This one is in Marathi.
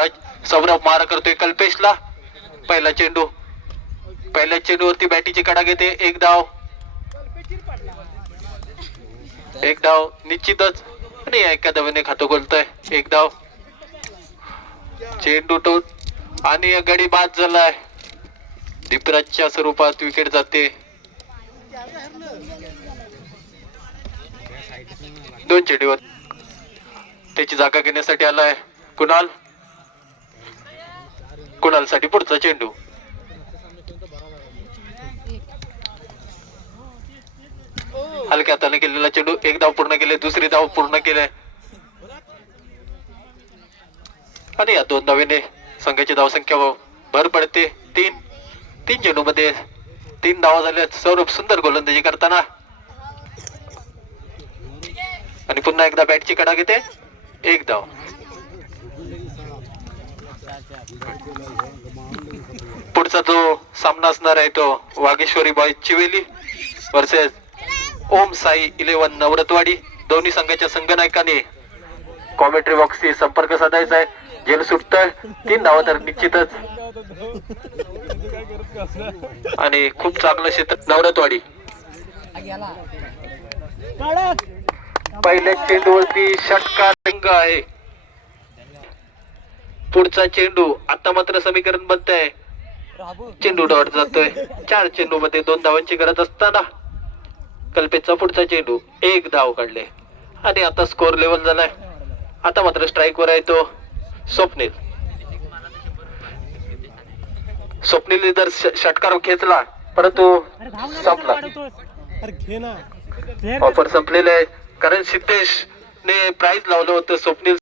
युवराज सौरभ मारा करतोय कल्पेशला. पहिला चेंडूवरती बॅटीची कडा घेते. एक धाव निश्चितच आणि एका धावेने खातो गोलतोय. एक धाव. चेंडू तो आणि गडी बाद झालाय. दीपराजच्या स्वरूपात विकेट जाते. 2 चेंडूवर त्याची जागा घेण्यासाठी आलाय कुणाल साठी पुढचा चेंडू. हलक्या हाताने केलेला चेंडू. एक धाव पूर्ण केले. दुसरी धाव पूर्ण केले आणि या 2 धावेने संघाची धावसंख्या भर पडते. 3 चेंडू मध्ये 3 धावा झाल्या. सौरभ सुंदर गोलंदाजी करताना आणि पुन्हा एकदा बॅटची कडा घेते. एक धाव. पुढचा जो सामना असणार आहे तो वागेश्वरी बॉय चिवेली वर्सेस ओम साई 11 नवरतवाडी. दोन्ही संघाच्या संघनायकांनी कॉमेंट्री बॉक्सशी संपर्क साधायचा आहे. जेल सुटतोय. 3 धावा तर निश्चितच आणि खूप चांगलं क्षेत्र नवरतवाडी. पहिल्या चेंडूवरती षटकार रंग आहे. पुढचा चेंडू. आता मात्र समीकरण बनतंय. चेंडू डॉट जातोय. 4 चेंडू मध्ये 2 धावांची गरज असताना कल्पेशचा पुढचा चेंडू. 1 धाव काढले आणि आता स्कोर लेवल झालाय. आता मात्र स्ट्राईक वर आहे तो स्वप्नील जर षटकार खेचला परंतु संपला. ऑफर संपलेलं आहे कारण सिद्धेश ने प्राइज लावलं होतं स्वप्नील